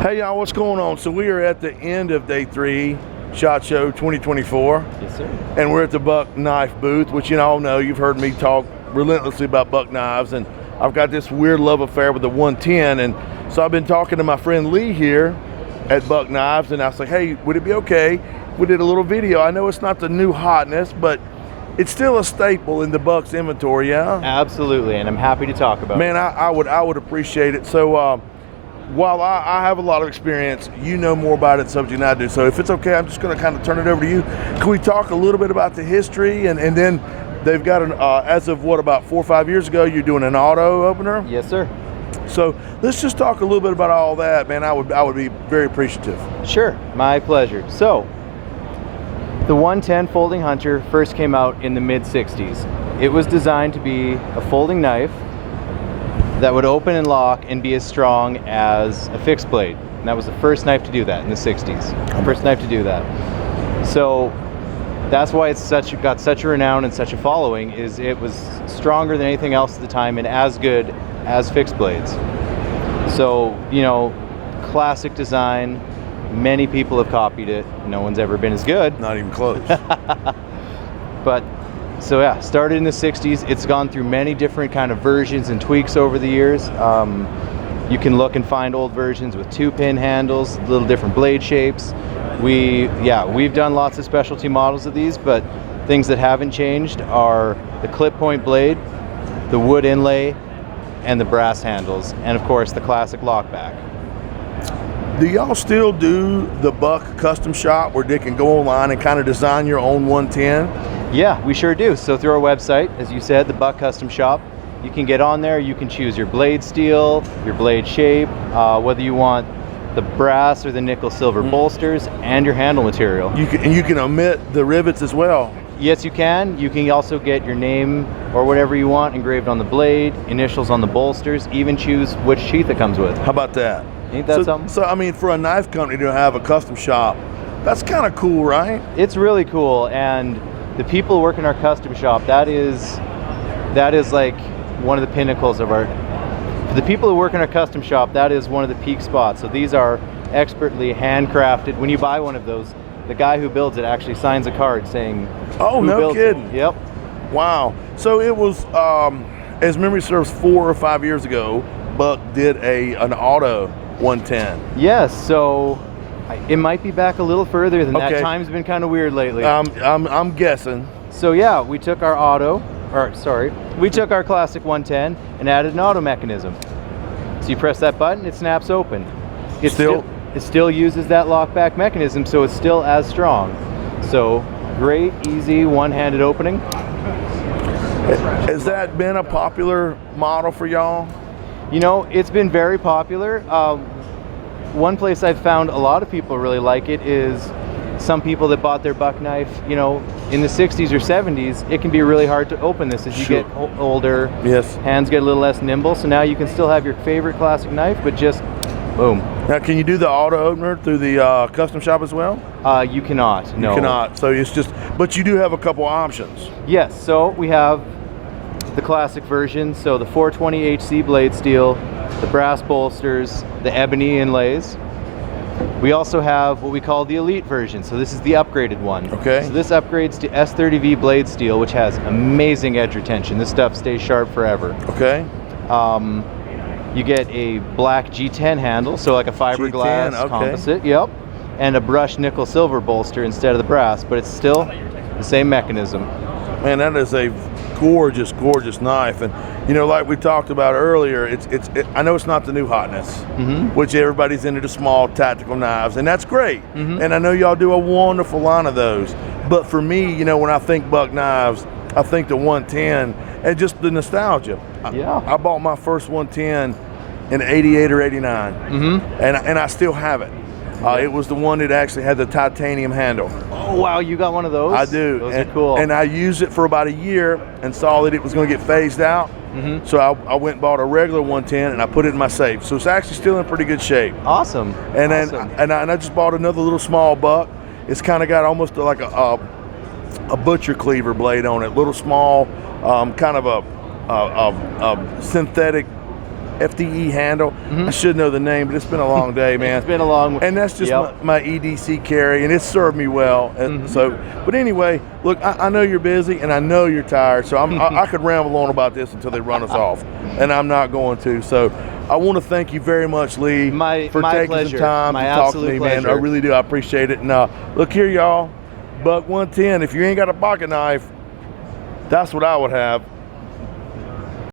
Hey y'all, what's going on? So we are at the end of day 3, SHOT Show 2024. Yes, sir. And we're at the buck knife booth, which you all know, you've heard me talk relentlessly about buck knives, and I've got this weird love affair with the 110, and so I've been talking to my friend Lee here at Buck Knives, and I was like, hey, would it be okay if we did a little video? I know it's not the new hotness, but it's still a staple in the Buck's inventory, yeah? Absolutely, and I'm happy to talk about Man, I would appreciate it. So while I have a lot of experience, you know more about it subject than I do. So if it's okay, I'm just going to kind of turn it over to you. Can we talk a little bit about the history? And then they've got an, as of what, about 4 or 5 years ago, you're doing an auto opener? Yes, sir. So let's just talk a little bit about all that, man. I would be very appreciative. Sure, my pleasure. So, the 110 Folding Hunter first came out in the mid-60s. It was designed to be a folding knife that would open and lock and be as strong as a fixed blade. And that was the first knife to do that in the 60s. First knife to do that. So that's why it's got such a renown and such a following, is it was stronger than anything else at the time and as good as fixed blades. So, you know, classic design. Many people have copied it. No one's ever been as good. Not even close. But so yeah, started in the 60s. It's gone through many different kind of versions and tweaks over the years. You can look and find old versions with 2-pin handles, little different blade shapes. We've done lots of specialty models of these, but things that haven't changed are the clip point blade, the wood inlay, and the brass handles, and of course the classic lockback. Do y'all still do the Buck custom shop where they can go online and kind of design your own 110? Yeah, we sure do. So through our website, as you said, the Buck Custom Shop, you can get on there, you can choose your blade steel, your blade shape, whether you want the brass or the nickel silver bolsters, and your handle material. You can omit the rivets as well. Yes, you can. You can also get your name or whatever you want engraved on the blade, initials on the bolsters, even choose which sheath it comes with. How about that? Ain't that something? So, I mean, for a knife company to have a custom shop, that's kind of cool, right? It's really cool, and the people who work in our custom shop, that is like one of the pinnacles of our, for the people who work in our custom shop, that is one of the peak spots. So these are expertly handcrafted. When you buy one of those, the guy who builds it actually signs a card saying, oh, no kidding. It. Yep. Wow. So it was, as memory serves, 4 or 5 years ago, Buck did an auto 110. Yes, so it might be back a little further than that. Time's been kind of weird lately. I'm guessing. So yeah, we took our we took our classic 110 and added an auto mechanism. So you press that button, it snaps open. It still uses that lockback mechanism, so it's still as strong. So great, easy, one-handed opening. Has that been a popular model for y'all? You know, it's been very popular. One place I've found a lot of people really like it is some people that bought their buck knife, you know, in the 60s or 70s. It can be really hard to open this as you get older. Yes. Hands get a little less nimble, so now you can still have your favorite classic knife, but just boom. Now, can you do the auto opener through the custom shop as well? You cannot, no. You cannot, so it's just, but you do have a couple options. Yes, so we have the classic version, so the 420 HC blade steel, the brass bolsters, the ebony inlays. We also have what we call the elite version, so this is the upgraded one. Okay. So this upgrades to S30V blade steel, which has amazing edge retention. This stuff stays sharp forever. Okay. You get a black G10 handle, so like a fiberglass composite, yep, and a brushed nickel silver bolster instead of the brass, but it's still the same mechanism. Man, that is a gorgeous, gorgeous knife. And you know, like we talked about earlier, I know it's not the new hotness, which everybody's into the small tactical knives, and that's great. And I know y'all do a wonderful line of those. But for me, you know, when I think Buck knives, I think the 110 and just the nostalgia. Yeah. I bought my first 110 in '88 or '89, and I still have it. It was the one that actually had the titanium handle. Oh wow, you got one of those? I do. Those are cool. And I used it for about a year and saw that it was going to get phased out. So I went and bought a regular 110 and I put it in my safe. So it's actually still in pretty good shape. Awesome. And then I just bought another little small buck. It's kind of got almost like a butcher cleaver blade on it, little small, kind of a synthetic FDE handle. I should know the name, but it's been a long day, man. It's been a long. And that's just my EDC carry, and it's served me well. And so, but anyway, look, I know you're busy, and I know you're tired, so I could ramble on about this until they run us off, and I'm not going to. So I want to thank you very much, Lee, for taking pleasure. some time to talk to me, man. I really do. I appreciate it. And look here, y'all, buck 110. If you ain't got a pocket knife, that's what I would have.